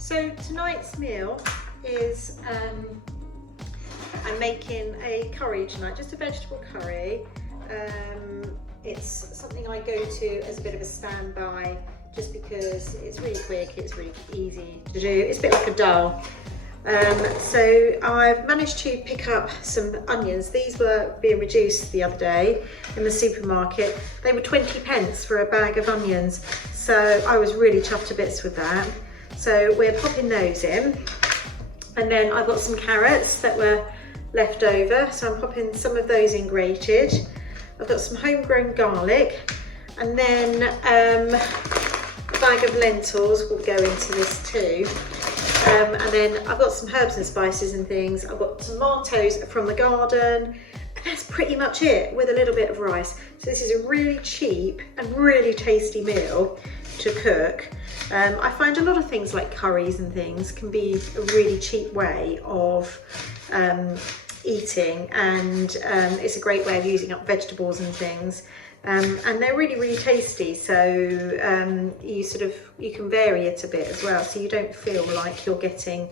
So tonight's meal is, I'm making a curry tonight, just a vegetable curry. It's something I go to as a bit of a standby, just because it's really quick, it's really easy to do. It's a bit like a dal. So I've managed to pick up some onions. These were being reduced the other day in the supermarket. They were 20 pence for a bag of onions. So I was really chuffed to bits with that. So we're popping those in. And then I've got some carrots that were left over. So I'm popping some of those in grated. I've got some homegrown garlic. And then a bag of lentils will go into this too. And then I've got some herbs and spices and things. I've got tomatoes from the garden, and that's pretty much it, with a little bit of rice. So this is a really cheap and really tasty meal to cook. I find a lot of things like curries and things can be a really cheap way of eating, and it's a great way of using up vegetables and things. And they're really, really tasty, so you can vary it a bit as well, so you don't feel like you're getting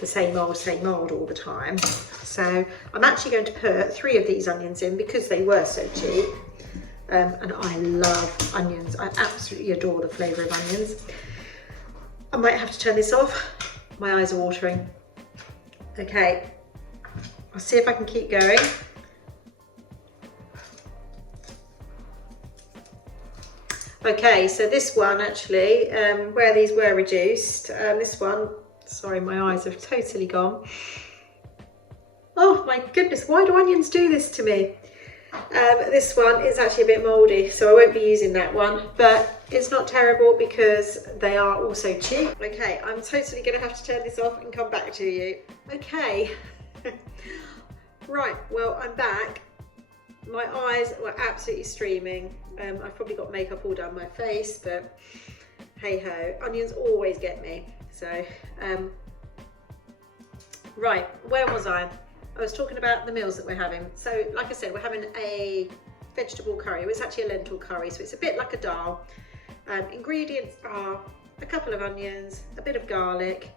the same old all the time. So I'm actually going to put 3 of these onions in because they were so cheap, and I love onions. I absolutely adore the flavour of onions. I might have to turn this off. My eyes are watering. Okay, I'll see if I can keep going. Okay, so this one actually, where these were reduced, this one, sorry, my eyes have totally gone. Oh my goodness, why do onions do this to me? This one is actually a bit mouldy, so I won't be using that one, but it's not terrible because they are also cheap. Okay, I'm totally gonna have to turn this off and come back to you. Okay, right, well, I'm back. My eyes were absolutely streaming. I've probably got makeup all down my face, but hey ho, onions always get me. So, right, where was I? I was talking about the meals that we're having. So, like I said, we're having a vegetable curry. It's actually a lentil curry, so it's a bit like a dal. Ingredients are a couple of onions, a bit of garlic.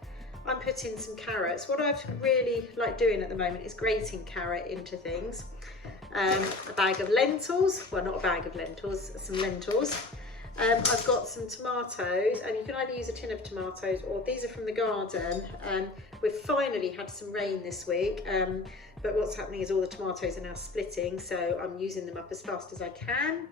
I'm putting some carrots. What I've really like doing at the moment is grating carrot into things. A bag of lentils, well, not a bag of lentils, some lentils. I've got some tomatoes, and you can either use a tin of tomatoes, or these are from the garden. We've finally had some rain this week, but what's happening is all the tomatoes are now splitting, so I'm using them up as fast as I can.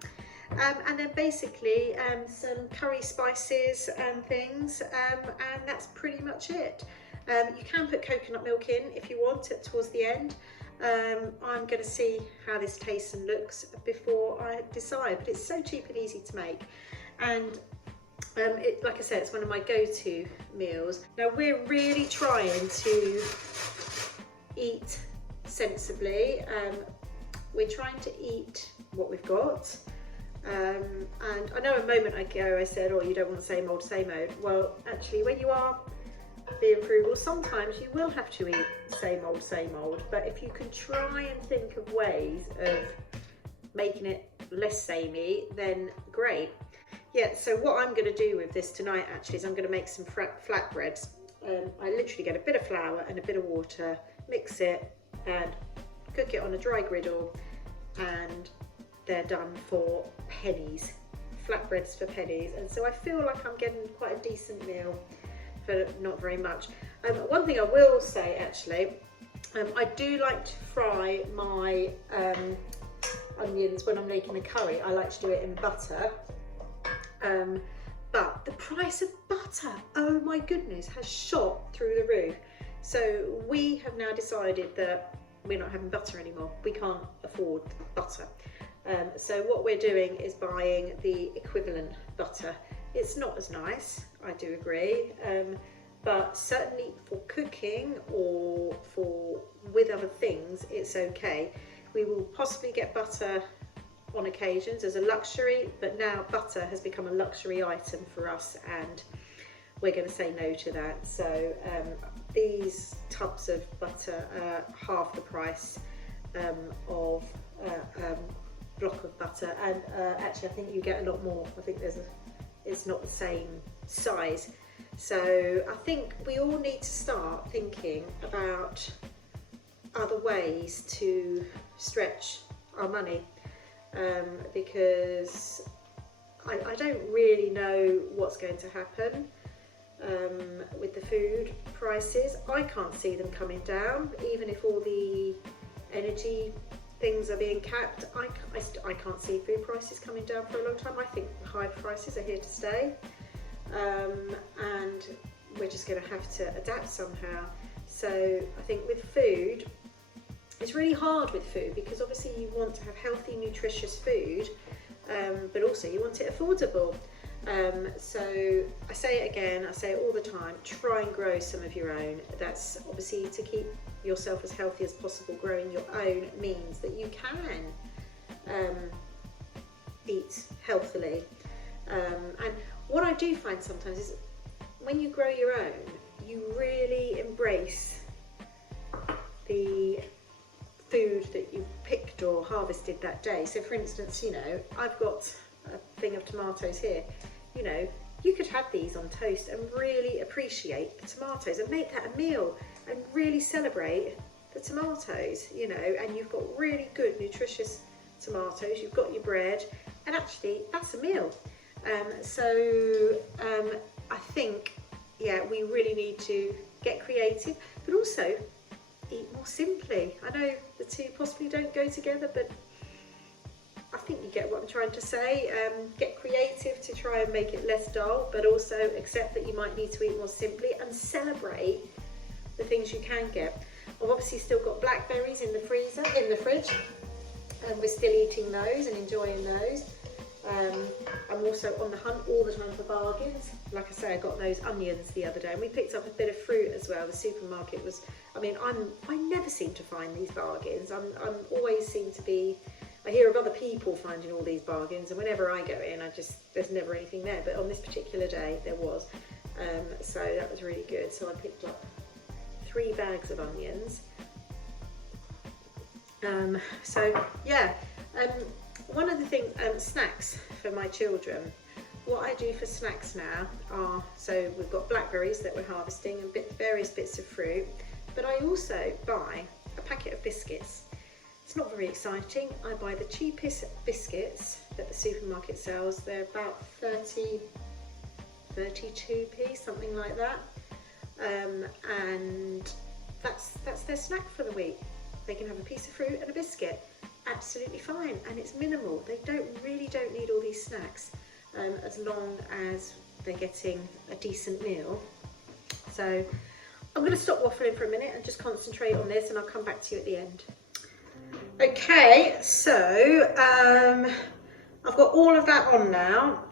And then basically some curry spices and things, and that's pretty much it. You can put coconut milk in if you want it towards the end. I'm going to see how this tastes and looks before I decide, but it's so cheap and easy to make, and like I said, it's one of my go-to meals. Now we're really trying to eat sensibly. We're trying to eat what we've got, and I know a moment ago I said, oh, you don't want the same old. Well, actually, when you are being frugal, sometimes you will have to eat same old, but if you can try and think of ways of making it less samey, then great. Yeah, so what I'm going to do with this tonight actually is I'm going to make some flatbreads. I literally get a bit of flour and a bit of water, mix it and cook it on a dry griddle, and they're done for pennies. Flatbreads for pennies. And so I feel like I'm getting quite a decent meal for not very much. One thing I will say actually, I do like to fry my onions when I'm making a curry. I like to do it in butter, but the price of butter, oh my goodness, has shot through the roof. So we have now decided that we're not having butter anymore. We can't afford butter. So what we're doing is buying the equivalent butter. It's not as nice, I do agree, but certainly for cooking or with other things, it's okay. We will possibly get butter on occasions as a luxury, but now butter has become a luxury item for us, and we're going to say no to that. So these tubs of butter are half the price of block of butter, and actually I think you get a lot more. I think it's not the same size. So I think we all need to start thinking about other ways to stretch our money, because I don't really know what's going to happen with the food prices. I can't see them coming down, even if all the energy things are being capped. I can't see food prices coming down for a long time. I think high prices are here to stay, and we're just going to have to adapt somehow. So I think with food, it's really hard with food, because obviously you want to have healthy, nutritious food, but also you want it affordable. So I say it again, I say it all the time, try and grow some of your own. That's obviously to keep yourself as healthy as possible. Growing your own means that you can eat healthily. And what I do find sometimes is when you grow your own, you really embrace the food that you've picked or harvested that day. So for instance, you know, I've got a thing of tomatoes here. You know, you could have these on toast and really appreciate the tomatoes and make that a meal and really celebrate the tomatoes, you know, and you've got really good nutritious tomatoes, you've got your bread, and actually that's a meal. I think, yeah, we really need to get creative, but also eat more simply. I know the two possibly don't go together, but I think you get what I'm trying to say. Get creative to try and make it less dull, but also accept that you might need to eat more simply and celebrate the things you can get. I've obviously still got blackberries in the fridge, and we're still eating those and enjoying those. I'm also on the hunt all the time for bargains. Like I say, I got those onions the other day, and we picked up a bit of fruit as well. The supermarket was, I mean, I never seem to find these bargains. I'm always seem to be, I hear of other people finding all these bargains, and whenever I go in, there's never anything there. But on this particular day, there was. So that was really good. So I picked up 3 bags of onions. So yeah, one of the things, snacks for my children. What I do for snacks now are, so we've got blackberries that we're harvesting and various bits of fruit, but I also buy a packet of biscuits. It's not very exciting. I buy the cheapest biscuits that the supermarket sells. They're about 32p, something like that. And that's their snack for the week. They can have a piece of fruit and a biscuit. Absolutely fine, and it's minimal. They really don't need all these snacks, as long as they're getting a decent meal. So I'm going to stop waffling for a minute and just concentrate on this, and I'll come back to you at the end. Okay, so I've got all of that on now.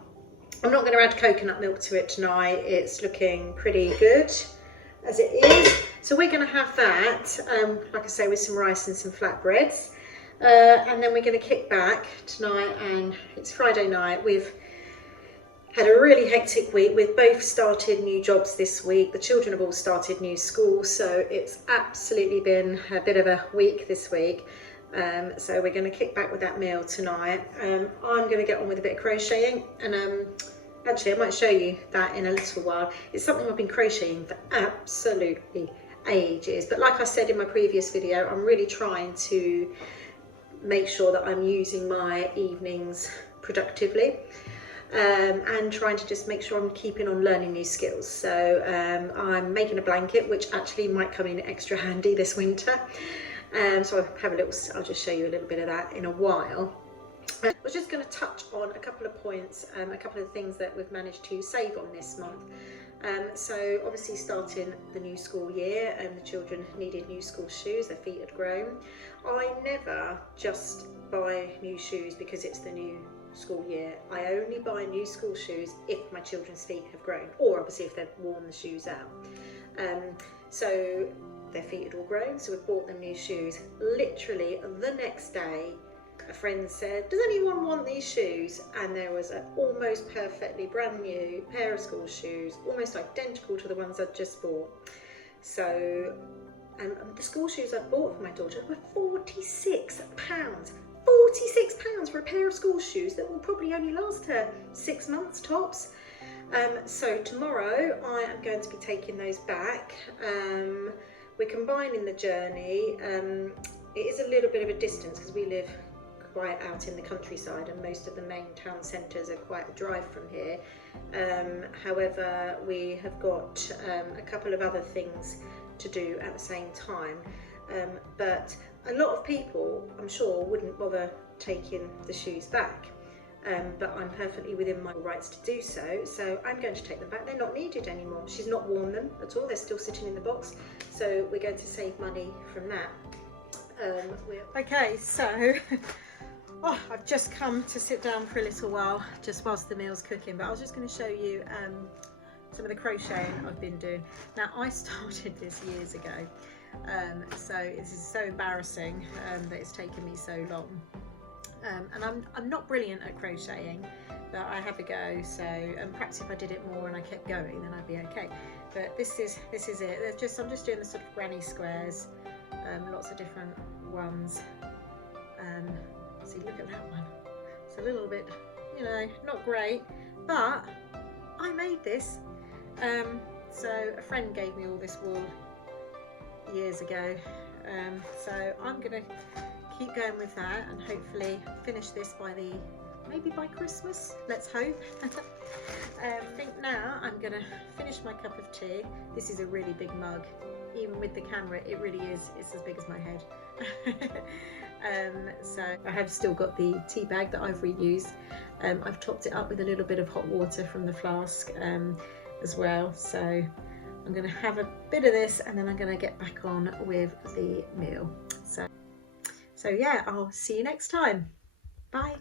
I'm not going to add coconut milk to it tonight. It's looking pretty good as it is. So we're going to have that, like I say, with some rice and some flatbreads. And then we're going to kick back tonight, and it's Friday night. We've had a really hectic week. We've both started new jobs this week. The children have all started new schools, so it's absolutely been a bit of a week this week. So we're going to kick back with that meal tonight. I'm going to get on with a bit of crocheting, and actually I might show you that in a little while. It's something I've been crocheting for absolutely ages, but like I said in my previous video, I'm really trying to make sure that I'm using my evenings productively, and trying to just make sure I'm keeping on learning new skills. So I'm making a blanket, which actually might come in extra handy this winter. So I'll just show you a little bit of that in a while. I was just going to touch on a couple of points, a couple of things that we've managed to save on this month. So obviously starting the new school year, and the children needed new school shoes, their feet had grown. I never just buy new shoes because it's the new school year. I only buy new school shoes if my children's feet have grown, or obviously if they've worn the shoes out. So their feet had all grown, so we bought them new shoes. Literally the next day, a friend said, "Does anyone want these shoes?" And there was an almost perfectly brand new pair of school shoes, almost identical to the ones I'd just bought. So the school shoes I bought for my daughter were £46. £46 for a pair of school shoes that will probably only last her 6 months tops. So tomorrow I am going to be taking those back. We're combining the journey. It is a little bit of a distance because we live quite out in the countryside and most of the main town centres are quite a drive from here. However, we have got a couple of other things to do at the same time. But a lot of people, I'm sure, wouldn't bother taking the shoes back. But I'm perfectly within my rights to do so, so I'm going to take them back. They're not needed anymore. She's not worn them at all, they're still sitting in the box, so we're going to save money from that. Okay, so I've just come to sit down for a little while, just whilst the meal's cooking, but I was just going to show you some of the crocheting I've been doing. Now, I started this years ago, so this is so embarrassing that it's taken me so long. And I'm not brilliant at crocheting, but I have a go, so perhaps if I did it more and I kept going then I'd be okay. But this is it. I'm just doing the sort of granny squares, lots of different ones. See, look at that one. It's a little bit, you know, not great, but I made this. So a friend gave me all this wool years ago, so I'm gonna keep going with that and hopefully finish this maybe by Christmas, let's hope. I think now I'm gonna finish my cup of tea. This is a really big mug. Even with the camera, it really is, it's as big as my head. So I have still got the tea bag that I've reused. I've topped it up with a little bit of hot water from the flask as well. So I'm gonna have a bit of this and then I'm gonna get back on with the meal. So yeah, I'll see you next time. Bye.